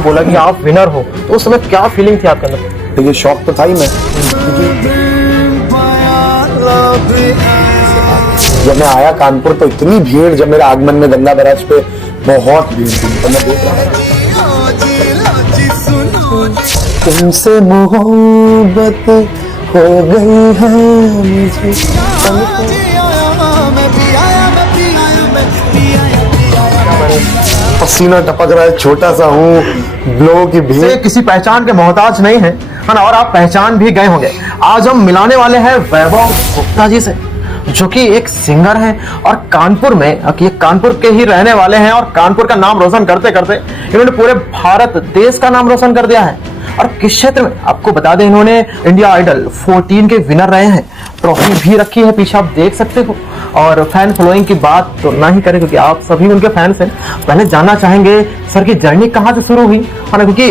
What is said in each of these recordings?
आपको बोला कि आप विनर हो, तो उस समय क्या फीलिंग थी आपके अंदर? देखिए शौक तो था ही मैं, जब मैं आया कानपुर तो इतनी भीड़, जब मेरे आगमन में गंगा बैराज पे बहुत भीड़ थी, तो मैं देख रहा था तुमसे मोहब्बत हो गई है मुझे, पसीना टपक रहा है, छोटा सा हूँ, लोगों की भीड़, किसी पहचान के मोहताज नहीं है ना, और आप पहचान भी गए होंगे। आज हम मिलाने वाले हैं वैभव गुप्ता जी से, जो कि एक सिंगर हैं और कानपुर में, ये कानपुर के ही रहने वाले हैं और कानपुर का नाम रोशन करते करते इन्होंने पूरे भारत देश का नाम रोशन कर दिया है। और किस क्षेत्र में आपको बता दें, इन्होंने इंडिया आइडल 14 के विनर रहे हैं, ट्रॉफी भी रखी है पीछे, आप देख सकते हो। और फैन फॉलोइंग की बात तो ना ही करें, क्योंकि आप सभी उनके फैंस हैं। पहले जानना चाहेंगे सर की जर्नी कहाँ से शुरू हुई है ना, क्योंकि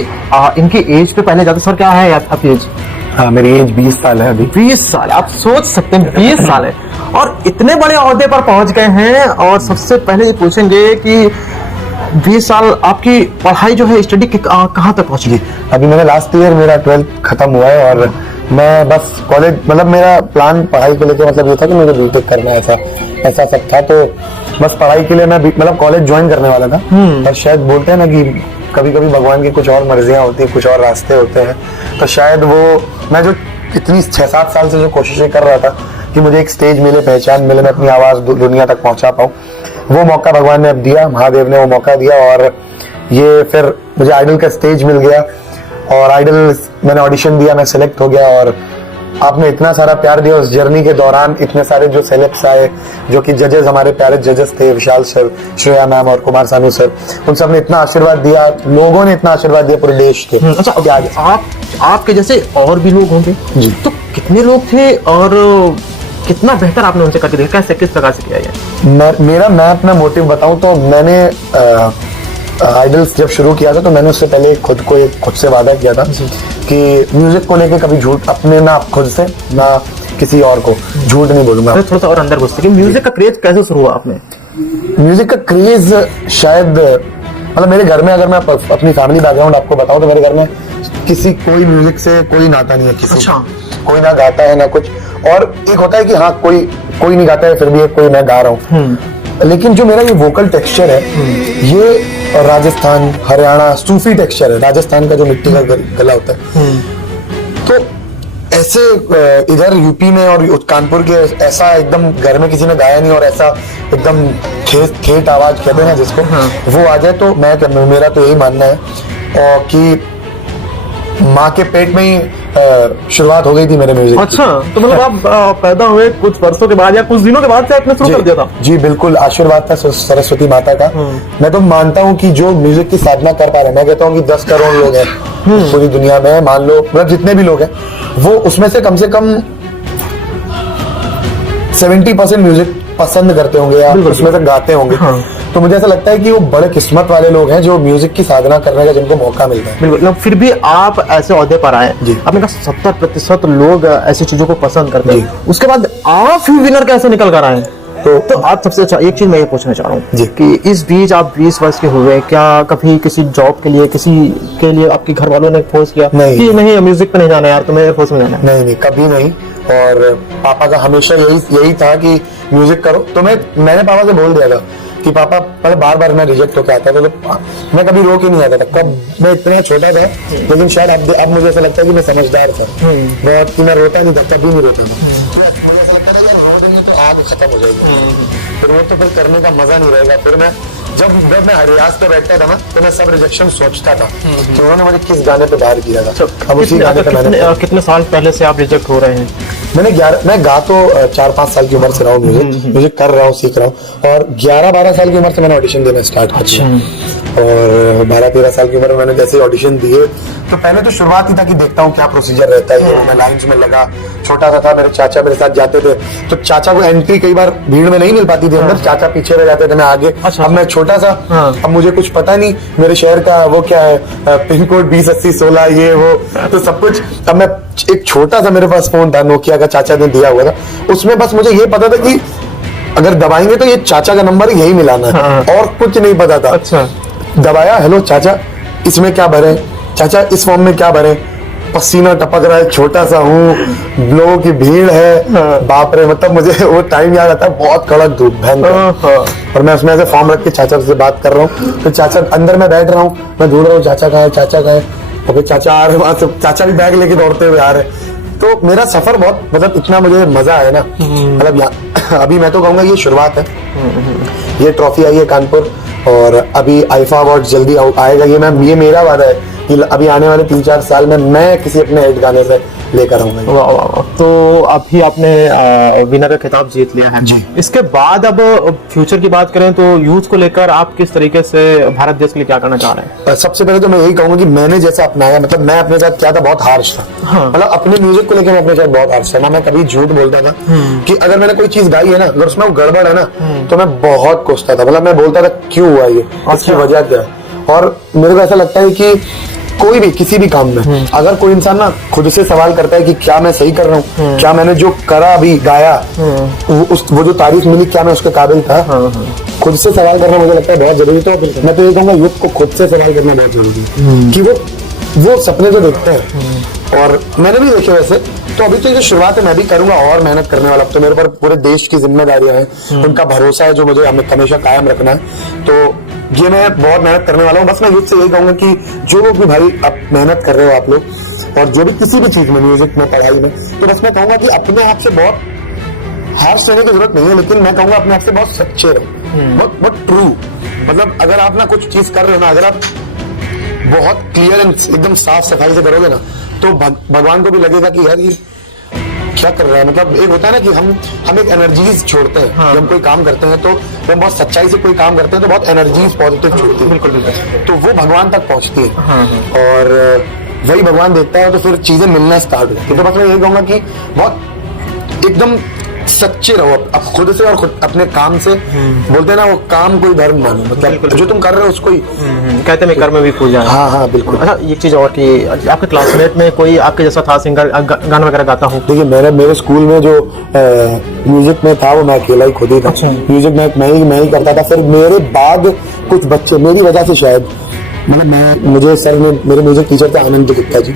इनकी एज पे पहले जाते। सर क्या है आपकी एज? हाँ मेरी एज 20 साल है अभी। 20 साल, आप सोच सकते हैं 20 साल है और इतने बड़े ओहदे पर पहुंच गए हैं। और सबसे पहले ये पूछेंगे कि 20 साल आपकी पढ़ाई जो है, स्टडी कहाँ तक पहुंच गई? अभी मैंने लास्ट ईयर मेरा 12th खत्म हुआ है और मैं बस कॉलेज, मतलब मेरा प्लान पढ़ाई को लेकर मतलब ये था कि मुझे बीटेक करना है, ऐसा सब था। तो बस पढ़ाई के लिए मैं मतलब कॉलेज ज्वाइन करने वाला था। और शायद बोलते हैं ना कि कभी कभी भगवान की कुछ और मर्जियां होती है, कुछ और रास्ते होते हैं। तो शायद वो मैं जो इतनी 6-7 साल से जो कोशिशें कर रहा था कि मुझे एक स्टेज मिले, पहचान मिले, मैं अपनी आवाज दुनिया तक पहुंचा पाऊँ, वो मौका भगवान ने अब दिया, महादेव ने वो मौका दिया। और ये फिर मुझे आइडल का स्टेज मिल गया और आइडल मैंने ऑडिशन दिया, मैं सिलेक्ट हो गया। और आपने इतना सारा प्यार दिया उस जर्नी के दौरान, इतने सारे जो सेलेक्ट्स आए, जो कि जजेस हमारे प्यारे जजेस थे, विशाल सर, श्रेया मैम और कुमार सानू सर, उन सब ने इतना आशीर्वाद दिया, लोगों ने इतना आशीर्वाद दिया पूरे देश के। अच्छा, आपके जैसे और भी लोग होंगे जी, तो कितने लोग थे और कितना बेहतर आपने उनसे करके देखा, कैसे किस प्रकार से किया ये? मैं अपना मोटिव बताऊं तो मैंने आइडल्स जब शुरू किया था तो मैंने उससे पहले खुद से वादा किया था कि म्यूजिक को लेके कभी झूठ अपने, ना खुद से ना किसी और को झूठ नहीं बोलूंगा। थोड़ा सा और अंदर घुसते कि म्यूजिक का क्रेज कैसे शुरू हुआ आपने? म्यूजिक का क्रेज शायद मतलब मेरे घर में, अगर मैं अपनी फैमिली बैकग्राउंड आपको बताऊं तो मेरे घर में कोई म्यूजिक से कोई नाता नहीं है किसी। अच्छा। कोई ना गाता है ना कुछ। और एक होता है कि हाँ कोई नहीं गाता है फिर भी कोई मैं गा रहा हूँ, लेकिन जो मेरा ये वोकल टेक्सचर है ये राजस्थान, हरियाणा सूफी टेक्सचर है, राजस्थान का जो मिट्टी का गला होता है। तो ऐसे इधर यूपी में और कानपुर के ऐसा एकदम घर में किसी ने गाया नहीं और ऐसा एकदम ठेठ आवाज कहते हैं जिसको, वो आ जाए तो मेरा तो यही मानना है और कि माँ के पेट में ही शुरुआत हो गई थी मेरे म्यूजिक। अच्छा, तो मतलब आप पैदा हुए कुछ वर्षों के बाद या कुछ दिनों के बाद से आपने शुरू कर दिया था? जी बिल्कुल, आशीर्वाद था सरस्वती माता का। मैं तो मानता हूँ कि जो म्यूजिक की साधना कर पा रहे हैं, मैं कहता हूँ कि 10 करोड़ लोग हैं पूरी दुनिया में, मान लो मतलब जितने भी लोग हैं, वो उसमें से कम 70% म्यूजिक पसंद करते होंगे या उसमें से गाते होंगे। तो मुझे ऐसा लगता है कि वो बड़े किस्मत वाले लोग हैं जो म्यूजिक की साधना करने का जिनको मौका मिलता है। बिल्कुल। फिर भी आप ऐसे ओहदे पर आए, आपने कहा 70% लोग ऐसी चीजों को पसंद करते हैं, उसके बाद आप ही विनर कैसे निकल कर आए? तो आप सबसे अच्छा एक चीज मैं ये पूछना चाह रहा हूँ कि इस बीच आप 20 वर्ष के हुए, क्या कभी किसी जॉब के लिए, किसी के लिए आपके घर वालों ने फोर्स किया कि नहीं म्यूजिक पे नहीं जाना यार, तुम्हें फोर्स में जाना है? नहीं, कभी नहीं। और पापा का हमेशा यही था कि म्यूजिक करो। तो मैंने पापा से बोल दिया था कि पापा, पहले बार मैं रिजेक्ट होकर आता था तो मैं कभी रो के नहीं आता था, कब मैं इतना छोटा था, लेकिन शायद अब मुझे ऐसा लगता है कि मैं समझदार था बहुत, कि मैं रोता नहीं था, कभी नहीं रोता था। मुझे ऐसा लगता था कि रो देंगे तो आग खत्म हो जाएगी, फिर वो तो फिर करने का मजा नहीं रहेगा। फिर मैं जब मैं रियाज पे बैठता था ना तो मैं सब रिजेक्शन सोचता था कि उन्होंने मुझे किस गाने पे बाहर किया था। अब उसी गाने पे मैंने कितने साल पहले से आप रिजेक्ट हो रहे हैं? मैं गा तो 4-5 साल की उम्र से रहा हूँ, म्यूजिक कर रहा हूँ, सीख रहा हूँ। और 11-12 साल की उम्र से मैंने ऑडिशन देना स्टार्ट किया। और 12-13 साल की उम्र में मैंने जैसे ऑडिशन दिए तो पहले तो शुरुआत ही था कि देखता हूँ क्या प्रोसीजर रहता है। मैं लाइन्स में लगा, छोटा सा था, मेरे चाचा मेरे साथ जाते थे तो चाचा को एंट्री कई बार भीड़ में नहीं मिल पाती थी अंदर, चाचा पीछे रह जाते थे, मैं आगे। अब मैं छोटा सा, अब मुझे कुछ पता नहीं मेरे शहर का वो क्या है, पिन कोड 208016 ये वो तो सब कुछ। अब मैं एक छोटा सा, मेरे पास फोन था नोकिया का, चाचा ने दिया हुआ था, उसमें बस मुझे ये पता था कि अगर दबाएंगे तो ये चाचा का नंबर यही मिलाना है और कुछ नहीं पता था। अच्छा। दबाया, हेलो चाचा, इसमें क्या भरे, चाचा इस फॉर्म में क्या भरे, पसीना टपक रहा है, छोटा सा हूँ, लोगों की भीड़ है, बाप रे, मतलब मुझे वो टाइम याद आता है, बहुत कड़क धूप भयंकर, और मैं उसमें ऐसे फॉर्म रख के चाचा से बात कर रहा हूँ, तो चाचा अंदर मैं बैठ रहा हूँ, मैं ढूंढ रहा हूँ चाचा कहाँ है, चाचा कहाँ है, और फिर चाचा आ रहे वहां से, चाचा भी बैग लेके दौड़ते हुए आ रहे। तो मेरा सफर बहुत, मतलब इतना मुझे मजा आया ना, मतलब अभी मैं तो कहूंगा ये शुरुआत है, ये ट्रॉफी आई है कानपुर, और अभी आईफा अवार्ड जल्दी आएगा, ये मेरा वादा है कि अभी आने वाले 3-4 साल में मैं किसी अपने हिट गाने से लेकर आऊंगा। वाह वाह वाह। तो अभी आपने विनर का खिताब जीत लिया है जी। इसके बाद अब फ्यूचर की बात करें तो यूथ को लेकर आप किस तरीके से भारत देश के लिए क्या करना चाह रहे हैं? सबसे पहले तो मैं यही कहूंगा कि मैंने जैसा अपनाया, मतलब मैं अपने साथ क्या था, बहुत हार्श था। मतलब अपने म्यूजिक को लेकर मैं अपने साथ बहुत हार्श था ना, मैं कभी झूठ बोलता था कि अगर मैंने कोई चीज गाई है ना, अगर उसमें गड़बड़ है ना, तो मैं बहुत कोसता था, मतलब मैं बोलता था क्यों हुआ ये, इसकी वजह क्या है। और मेरे को ऐसा लगता है कि कोई भी किसी भी काम में अगर कोई इंसान ना खुद से सवाल करता है कि क्या मैं सही कर रहा हूँ, क्या मैंने जो करा अभी गाया, वो जो तारीफ मिली, क्या मैं उसके काबिल था, खुद से सवाल करना मुझे लगता है बहुत जरूरी। तो मैं तो ये कहूंगा यूथ को खुद से सवाल करना बहुत जरूरी है कि वो सपने जो देखते हैं, और मैंने भी देखे वैसे। तो अभी तो ये शुरुआत है, मैं भी करूंगा और मेहनत करने वाला। तो मेरे पर पूरे देश की जिम्मेदारियां हैं, उनका भरोसा है जो मुझे हमेशा कायम रखना है। तो ये मैं बहुत मेहनत करने वाला हूँ। बस मैं यूथ से यही कहूंगा कि जो लोग भी भाई आप मेहनत कर रहे हो आप लोग, और जो भी किसी भी चीज में, म्यूजिक में, पढ़ाई में, तो बस मैं कहूंगा कि अपने आप से बहुत हार्श रहने की जरूरत नहीं है, लेकिन मैं कहूंगा अपने आप से बहुत सच्चे रहो, बहुत ट्रू। मतलब अगर आप ना कुछ चीज कर रहे हो ना, अगर आप बहुत क्लियर एंड एकदम साफ सफाई से करोगे ना, तो भगवान को भी लगेगा कि यार ये क्या कर रहा है। मतलब एक होता है ना कि हम एक एनर्जीज छोड़ते हैं। जब हम कोई काम करते हैं तो जब हम बहुत सच्चाई से कोई काम करते हैं तो बहुत एनर्जीज पॉजिटिव छोड़ती है। बिल्कुल तो वो भगवान तक पहुंचती है, और वही भगवान देखता है, तो फिर चीजें मिलना स्टार्ट होती है। तो बस मैं यही कहूंगा कि बहुत एकदम सच्चे रहो अब खुद से, और खुद अपने काम से। बोलते हैं ना वो काम कोई धर्म मानो, मतलब जो तुम कर रहे हो उसको ही कहते हैं कर्म में भी पूजा है। हाँ हाँ बिल्कुल। अच्छा एक चीज और कि आपके क्लासमेट में कोई आपके जैसा था सिंगर, गाना वगैरह गाता हूँ? देखिए मेरे स्कूल में जो म्यूजिक में था वो मैं अकेला ही खुद ही था। म्यूजिक में मैं ही करता था। फिर मेरे बाद कुछ बच्चे मेरी वजह से शायद, मतलब मुझे सर ने, मेरे म्यूजिक टीचर थे आनंद गुप्ता जी,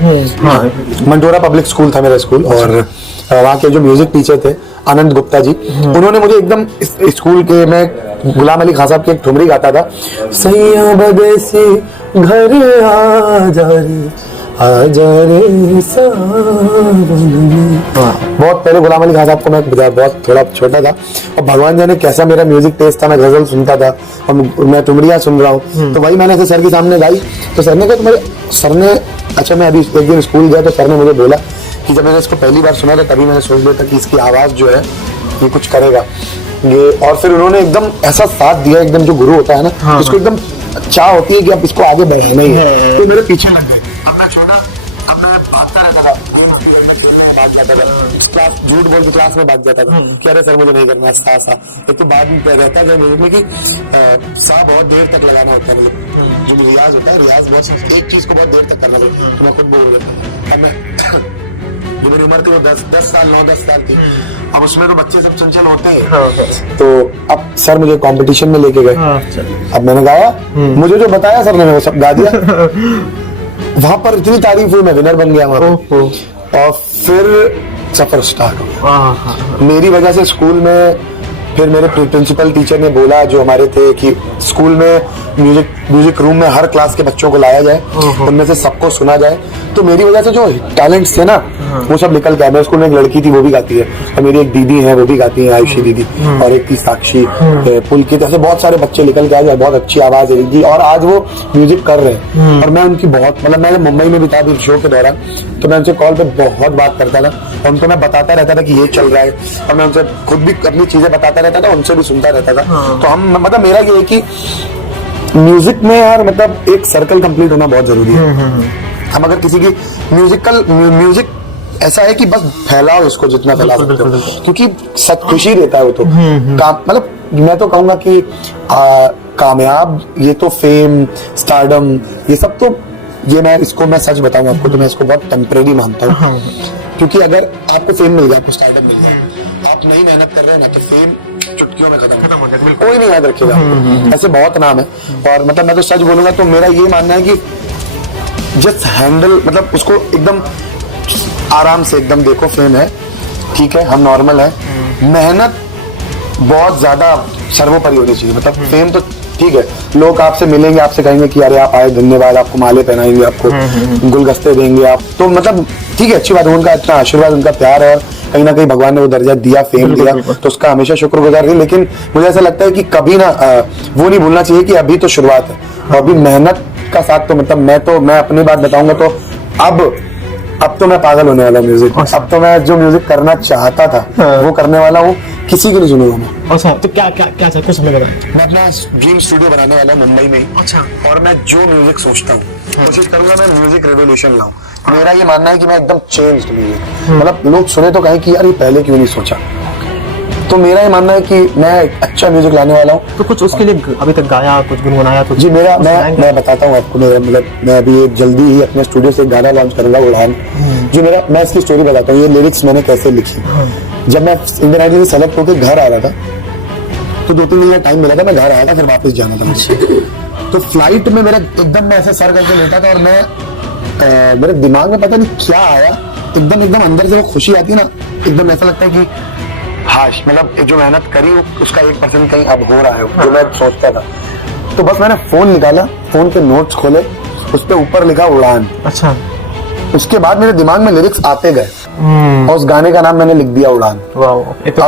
मंडोरा पब्लिक स्कूल था मेरा स्कूल, और वहाँ के जो म्यूजिक टीचर थे आनंद गुप्ता जी, उन्होंने मुझे एकदम स्कूल के, मैं गुलाम अली खान साहब की एक ठुमरी गाता था, सैया बदेसी घर आ जा रे सावन। बहुत पहले गुलाम अली खान साहब को मैं बहुत थोड़ा छोटा था, और भगवान जाने कैसा मेरा म्यूजिक टेस्ट था, मैं गजल सुनता था और मैं ठुमरियाँ सुन रहा हूँ। तो वही मैंने ऐसे सर के सामने गाई, तो सर ने कहा सर ने, अच्छा मैं अभी एक दिन स्कूल गया तो सर ने मुझे बोला कि जब मैंने इसको पहली बार सुना था तभी मैंने सोच लिया था कि इसकी आवाज जो है ये कुछ करेगा ये। और फिर उन्होंने एकदम ऐसा साथ दिया, एकदम जो गुरु होता है ना, इसको एकदम चाह होती है कि अब इसको आगे बढ़ाना ही है, तो मेरे पीछे लग गए। अपना छोटा अपना भागता रहता था, भाग जाता था क्लास, झूठ बोल के क्लास में भाग जाता था कि अरे सर मुझे नहीं करना सा। तो बाद में क्या रहता है म्यूजिक में कि सा बहुत देर तक लगाना होता है, मतलब जो रियाज होता है, रियाज बहुत एक चीज को बहुत देर तक करना लगता है। मैं खुद बोल रहा था, जो मेरी उम्र थी वो 10 साल 9-10 साल थी। अब उसमें तो बच्चे सब चंचल होते हैं। तो अब सर मुझे कंपटीशन में लेके गए। अब मैंने गाया, मुझे जो बताया सर ने वो सब गा दिया। वहां पर इतनी तारीफ हुई, मैं विनर बन गया वहां पर। और फिर सफर स्टार्ट हो मेरी वजह से। स्कूल में फिर मेरे प्रिंसिपल टीचर ने बोला जो हमारे थे कि स्कूल में म्यूजिक रूम में हर क्लास के बच्चों को लाया जाए, उनमें से सबको सुना जाए। तो मेरी वजह से जो टैलेंट्स थे ना वो सब निकल गया। मेरे स्कूल में एक लड़की थी वो भी गाती है, और मेरी एक दीदी है वो भी गाती है, आयुषी दीदी, और एक थी साक्षी पुलकित, ऐसे बहुत सारे बच्चे निकल के आए, बहुत अच्छी आवाज है इनकी, और आज वो म्यूजिक कर रहे हैं। और मैं उनकी बहुत, मतलब मैं मुंबई में भी था अभी शो के दौरान, तो मैं उनसे कॉल पे बहुत बात करता था, और उनको मैं बताता रहता था कि ये चल रहा है, और मैं उनसे खुद भी अपनी चीजें बताता रहता था, उनसे भी सुनता रहता था। तो हम, मतलब मेरा ये है कि म्यूजिक में यार, मतलब एक सर्कल कंप्लीट होना बहुत जरूरी है। हम अगर किसी की म्यूजिक ऐसा है कि बस फैलाओ इसको जितना फैला सकते हो, क्योंकि सच खुशी देता है वो तो मतलब मैं तो कहूंगा कि कामयाब, ये तो फेम स्टारडम ये सब तो, ये मैं सच बताऊंगा आपको, तो मैं इसको बहुत टेम्परेरी मानता हूँ। क्योंकि अगर आपको फेम मिल गया, आपको स्टारडम मिल गया, आप नहीं मेहनत कर रहे हैं ना, तो फेम चुटकियों में खत्म हो गया, कोई नहीं याद रखेगा। ऐसे बहुत नाम है। और मतलब मैं तो सच बोलूंगा तो मेरा ये मानना है कि जस्ट हैंडल, मतलब उसको एकदम आराम से एकदम देखो फेम है, ठीक है, हम नॉर्मल है, मेहनत बहुत ज्यादा सर्वोपरि होनी चाहिए। मतलब फेम तो ठीक है, लोग आपसे मिलेंगे, आपसे कहेंगे कि अरे आप आए धन्यवाद, आपको माले पहनाएंगे, आपको गुलगस्ते देंगे, आप तो मतलब ठीक है, अच्छी बात है, उनका इतना आशीर्वाद, उनका प्यार है, और कहीं ना कहीं भगवान ने वो दर्जा दिया, फेम दिया, तो उसका हमेशा शुक्रगुजार रही। लेकिन मुझे ऐसा लगता है कि कभी ना वो नहीं भूलना चाहिए कि अभी तो शुरुआत है, और अभी मेहनत का साथ तो मतलब मैं अपनी बात बताऊंगा तो अब तो मैं पागल होने वाला म्यूजिक। अब तो मैं जो म्यूजिक करना चाहता था वो करने वाला हूँ, किसी के लिए सुनूंगा मैं। अच्छा, तो क्या क्या क्या चाहते हो, समय बताएं। मैं अपना ड्रीम स्टूडियो बनाने वाला हूँ मुंबई में ही। अच्छा। और मैं जो म्यूजिक सोचता हूँ कोशिश करूंगा मैं म्यूजिक रेवोल्यूशन लाऊं। मेरा ये मानना है कि मैं एकदम चेंज म्यूजिक, मतलब लोग सुने तो कहें कि यार ये पहले क्यों नहीं सोचा, तो मेरा ये मानना है कि मैं एक अच्छा म्यूजिक लाने वाला हूँ। तो कुछ उसके लिए अभी तक गाया, कुछ गुनगुनाया तो? जी मेरा मैं बताता हूँ आपको, मेरा मतलब मैं अभी जल्दी ही अपने स्टूडियो से एक गाना लॉन्च करूंगा, उड़ान। जो मैं इसकी स्टोरी बताता हूँ, ये लिरिक्स मैंने कैसे लिखी। जब मैं इंडियन आइडल से सेलेक्ट होकर घर आ रहा था तो 2-3 दिन का टाइम मिला था, मैं घर आया था, फिर वापस जाना था मुझे। तो फ्लाइट में मेरा एकदम मैं ऐसे सर करके लेटा था, और मैं मेरे दिमाग में पता नहीं क्या आया, एकदम अंदर से वो खुशी आती है ना, एकदम ऐसा लगता है कि हाश, मतलब जो मेहनत करी उसका 1% कहीं अब हो रहा है जो मैं सोचता था। तो बस मैंने फोन निकाला, फोन के नोट्स खोले, उस पे ऊपर लिखा उड़ान। अच्छा। उसके बाद मेरे दिमाग में लिरिक्स आते गए, और उस गाने का नाम मैंने लिख दिया उड़ान। एक तो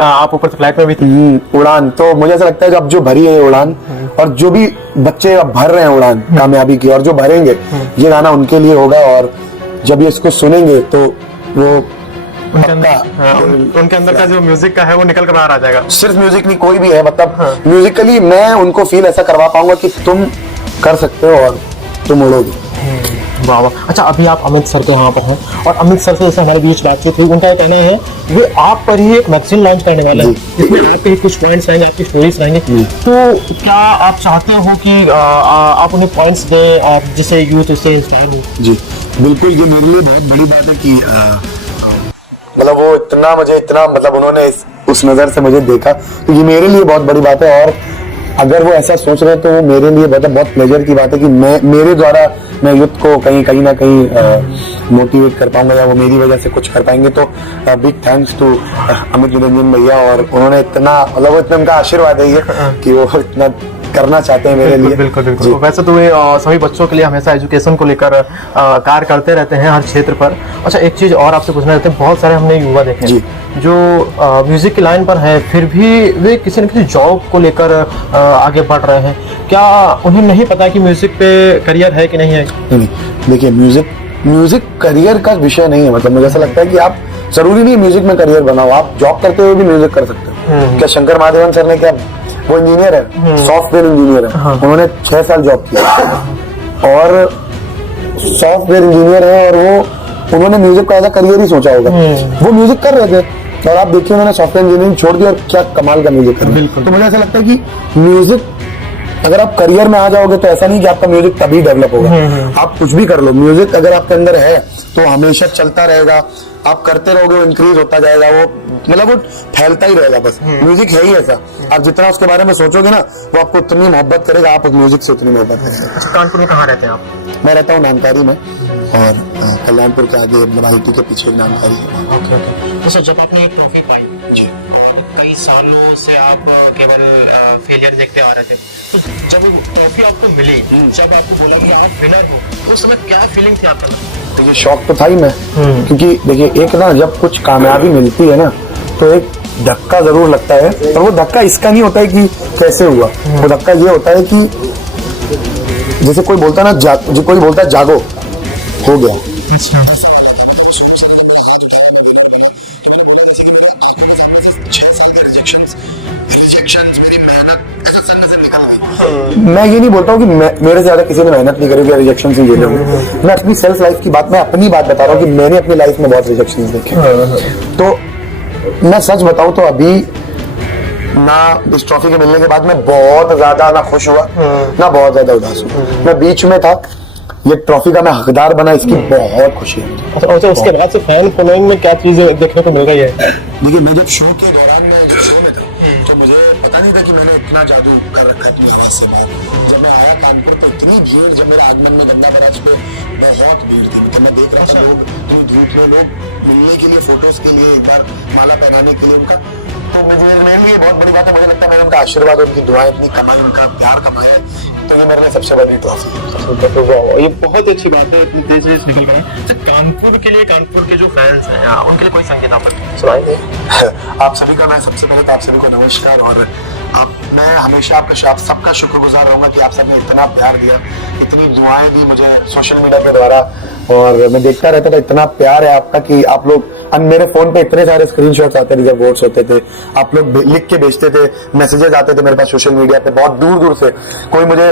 आप ऊपर से फ्लाइट में भी थे। उड़ान, तो मुझे ऐसा लगता है अब जो भरी है उड़ान, और जो भी बच्चे अब भर रहे हैं उड़ान कामयाबी की, और जो भरेंगे, ये गाना उनके लिए होगा। और जब ये इसको सुनेंगे तो वो उनके अंदर का जो म्यूजिक का है वो निकल कर बाहर आ जाएगा। सिर्फ म्यूजिक नहीं, कोई भी है, मतलब म्यूजिकली मैं उनको फील ऐसा करवा पाऊंगा कि तुम कर सकते हो और तुम उड़ोगे। वाह वाह। अच्छा, अभी आप अमित सर के यहाँ पर हैं, और अमित सर से जैसे हमारे बीच बातचीत हुई, उनका कहना है वो आप पर ही एक मैगजीन लॉन्च करने वाले हैं, जिसमें आपके कुछ पॉइंट्स रहेंगे, आपकी स्टोरीज रहेंगे। तो क्या आप चाहते हो कि आप उन्हें पॉइंट्स दें, आप जिससे यूथ उससे इंस्पायर हो? जी बिल्कुल, ये मेरे लिए बहुत बड़ी बात है कि मतलब वो इतना मतलब उन्होंने उस नजर से मुझे देखा, तो ये मेरे लिए बहुत बड़ी बात है। और अगर वो ऐसा सोच रहे हैं तो वो मेरे लिए बहुत प्लेजर की बात है कि मेरे द्वारा मैं यूथ को कहीं ना कहीं मोटिवेट कर पाऊंगा, या वो मेरी वजह से कुछ कर पाएंगे। तो big thanks to Amit Niranjan भैया, और उन्होंने इतना उनका आशीर्वाद है ये कि वो इतना करना चाहते हैं मेरे लिए। बिल्कुल। वैसे तो वे सभी बच्चों के लिए हमेशा एजुकेशन को लेकर कार्य करते रहते हैं हर क्षेत्र पर। अच्छा, एक चीज और आपसे पूछना चाहते हैं, बहुत सारे हमने युवा देखे हैं जो म्यूजिक की लाइन पर हैं, फिर भी वे किसी न किसी जॉब को लेकर आगे बढ़ रहे हैं। क्या उन्हें नहीं पता कि म्यूजिक पे करियर है कि नहीं है? नहीं, देखिए म्यूजिक करियर का विषय नहीं है। मतलब मुझे ऐसा लगता है कि आप जरूरी नहीं म्यूजिक में करियर बनाओ, आप जॉब करते हुए भी म्यूजिक कर सकते हो। क्या शंकर महादेवन सर ने, क्या वो इंजीनियर है, सॉफ्टवेयर इंजीनियर है, उन्होंने 6 साल जॉब किया और सॉफ्टवेयर इंजीनियर है, और उन्होंने म्यूजिक को एज अ करियर ही सोचा होगा। वो म्यूजिक कर रहे थे, और आप देखिए उन्होंने सॉफ्टवेयर इंजीनियरिंग छोड़ दी और क्या कमाल का म्यूजिक कर रहे हैं। तो मुझे ऐसा लगता है कि म्यूजिक अगर आप करियर में आ जाओगे तो ऐसा नहीं कि आपका म्यूजिक तभी डेवलप होगा। आप कुछ भी कर लो, म्यूजिक अगर आपके अंदर है तो हमेशा चलता रहेगा, आप करते रहोगे, वो इंक्रीज होता जाएगा, वो मतलब वो फैलता ही रहेगा। बस म्यूजिक है ही ऐसा, आप जितना उसके बारे में सोचोगे ना, वो आपको उतनी मोहब्बत करेगा, आप उस म्यूजिक से उतनी मोहब्बत करेंगे। कानपुर में कहाँ रहते हैं आप? मैं रहता हूँ नामकारी में, और कल्याणपुर के आगे मतलब IIT के पीछे नामकारी है। तो सर, जब आपने एक ट्रॉफी पाई और कई सालों से आप केवल फेलियर देखते आ रहे थे, तो जब ट्रॉफी आपको मिली, जब आपको बोला कि आप विनर हो, तो उस समय क्या फीलिंग थी आपका? तो ये शौक तो था ही मैं, क्योंकि देखिए एक ना जब कुछ कामयाबी मिलती है ना तो एक धक्का जरूर लगता है, पर वो धक्का इसका नहीं होता है कि कैसे हुआ, वो धक्का ये होता है कि जैसे कोई बोलता है ना, जो कोई बोलता है जागो, हो गया। मैं ये नहीं बोलता हूँ कि मेरे से ज्यादा किसी ने मेहनत नहीं करी, रिजेक्शन से झेले होंगे। मैं अपनी सेल्फ लाइफ की बात, मैं अपनी बात बता रहा हूँ कि मैंने अपनी लाइफ में बहुत रिजेक्शन देखे। तो मैं सच बताऊं तो अभी ना इस ट्रॉफी के मिलने के बाद मैं बहुत ज्यादा ना खुश हुआ, ना बहुत ज्यादा उदास हुआ। मैं बीच में था, ये ट्रॉफी का मैं हकदार बना, इसकी बहुत खुशी है। और उसके बाद से फैन फॉलोइंग में क्या चीजें देखने को मिल रही है? देखिए मैं जब शो के दौरान में जो शो में था, तो मुझे पता नहीं था कि मैंने इतना जादू कर रखा है अपनी आवाज से बात। जब मैं आया कानपुर तो इतनी भीड़, जब मेरा आगमन में गंगा बैराज पे बहुत भीड़ थी, तो मैं देख रहा था लोग दूर दूर से लोग मिलने के लिए, फोटोज के लिए, एक बार माला पहनाने के लिए उनका। तो मुझे मेरे लिए बहुत बड़ी बात है, मुझे लगता है मैंने उनका आशीर्वाद, उनकी दुआएं इतनी कमाई, उनका प्यार कमाया, तो ये मेरे लिए सबसे बड़ी ट्रॉफी है। ये बहुत अच्छी बात है, इतनी तेज तेज निकल गए। तो कानपुर के लिए, कानपुर के जो फैंस हैं उनके लिए कोई संगीत आप सुनाएंगे? आप सभी का, मैं सबसे पहले तो आप सभी को नमस्कार, और मैं हमेशा आपका, आप सबका शुक्रगुजार रहूंगा कि आप सबने इतना प्यार दिया, इतनी दुआएं दी मुझे सोशल मीडिया के द्वारा, और मैं देखता रहता था इतना प्यार है आपका कि आप लोग, मेरे फोन पे इतने सारे स्क्रीनशॉट्स आते थे जब वोट्स होते थे, आप लोग लिख के भेजते थे, मैसेजेस आते थे मेरे पास सोशल मीडिया पे बहुत दूर दूर से। कोई मुझे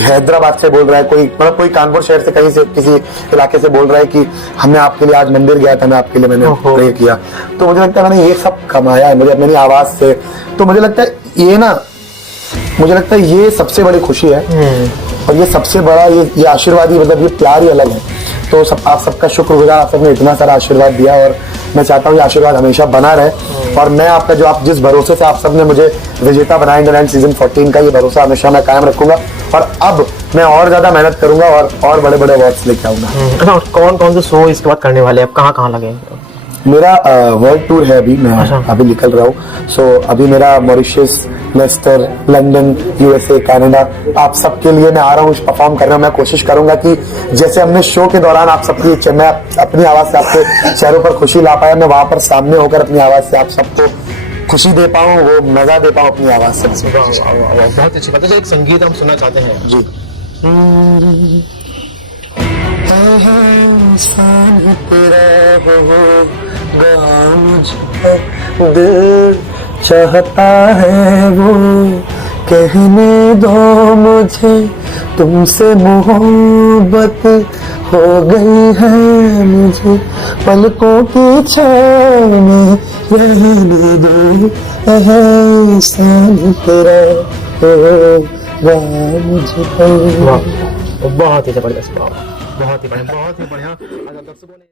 हैदराबाद से बोल रहा है, कोई मतलब कोई कानपुर शहर से, कहीं से, किसी इलाके से बोल रहा है कि हमने आपके लिए आज मंदिर गया था, मैं आपके लिए मैंने प्रे किया। तो मुझे लगता है मैंने ये सब कमाया है मुझे अपनी आवाज से, तो मुझे लगता है ये ना, मुझे लगता है ये सबसे बड़ी खुशी है, और ये सबसे बड़ा ये आशीर्वाद ही, मतलब ये प्यार ही अलग है। तो सब, आप सबका शुक्रगुजार, आप सबने इतना सारा आशीर्वाद दिया, और मैं चाहता हूँ ये आशीर्वाद हमेशा बना रहे, और मैं आपका जो, आप जिस भरोसे से आप सबने मुझे विजेता बनाया इंडियन आइडल सीजन 14 का, ये भरोसा हमेशा मैं कायम रखूंगा, और अब मैं और ज्यादा मेहनत करूंगा और बड़े बड़े अवार्ड्स लेके आऊंगा। कौन कौन से शो इसके बाद करने वाले, अब कहाँ कहाँ लगे? मेरा वर्ल्ड टूर है अभी, मैं अभी निकल रहा हूँ। सो अभी मेरा Mauritius, Leicester, London, USA, Canada, आप सबके लिए मैं आ रहा हूँ, परफॉर्म कर रहा हूँ। मैं कोशिश करूंगा कि जैसे हमने शो के दौरान आप सबकी, मैं अपनी आवाज से आपके चेहरों पर खुशी ला पाया, मैं वहां पर सामने होकर अपनी आवाज से आप सबको खुशी दे पाऊँ, वो मजा दे पाऊँ अपनी आवाज से। बहुत अच्छी बात है। एक संगीत हम सुनना चाहते हैं जी। तेरा दिल चाहता है वो, कहने दो मुझे तुमसे मोहब्बत हो गई है, मुझे पलकों की छाँव में रहने दो, एहसान तेरा होगा मुझ पर। बहुत ही जबरदस्त, बहुत ही बढ़िया, बहुत ही बढ़िया। दर्शकों ने